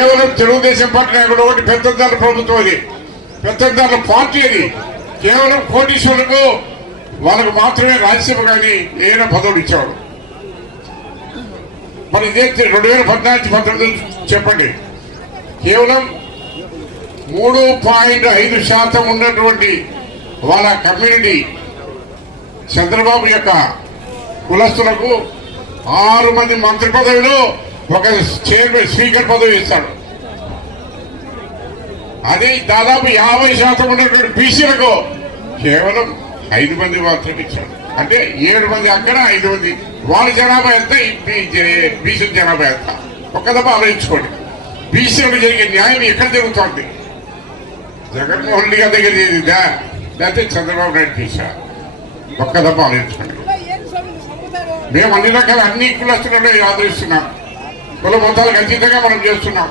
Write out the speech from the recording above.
కేవలం తెలుగుదేశం పార్టీ నాయకుడు ఒకటి పెద్దందాల ప్రభుత్వం అది, పెద్దందాల పార్టీ అది. కేవలం కోటీశ్వరులకు వాళ్ళకు మాత్రమే రాజ్యసభ కానీ ఏదైనా పదవులు ఇచ్చేవాడు. మరి ఇదే 2014-19 చెప్పండి, కేవలం 3.5% ఉన్నటువంటి వాళ్ళ కమ్యూనిటీ చంద్రబాబు యొక్క కులస్తులకు 6 మంది మంత్రి పదవిలో ఒక చైర్మన్ స్పీకర్ పదవి ఇస్తాడు. అదే దాదాపు 50% ఉన్నటువంటి బీసీలకు కేవలం 5 మంది మాత్రమే ఇచ్చాడు. అంటే 7 మంది అక్కడ, 5 మంది. వాళ్ళ జనాభా ఎంత, బీసీ జనాభా ఎంత? ఒక్క దఫా ఆలోచించుకోండి. బీసీలకు జరిగే న్యాయం ఎక్కడ జరుగుతోంది? జగన్మోహన్ రెడ్డి గారి దగ్గర జరిగిందా, లేకపోతే చంద్రబాబు నాయుడు తీసా? ఒక్క దఫా ఆలోచించుకోండి. మేము అన్ని రకాల అన్ని కులస్తులను ఆదరిస్తున్నాం. కుల మొత్తాలకు అతీతంగా మనం చేస్తున్నాం.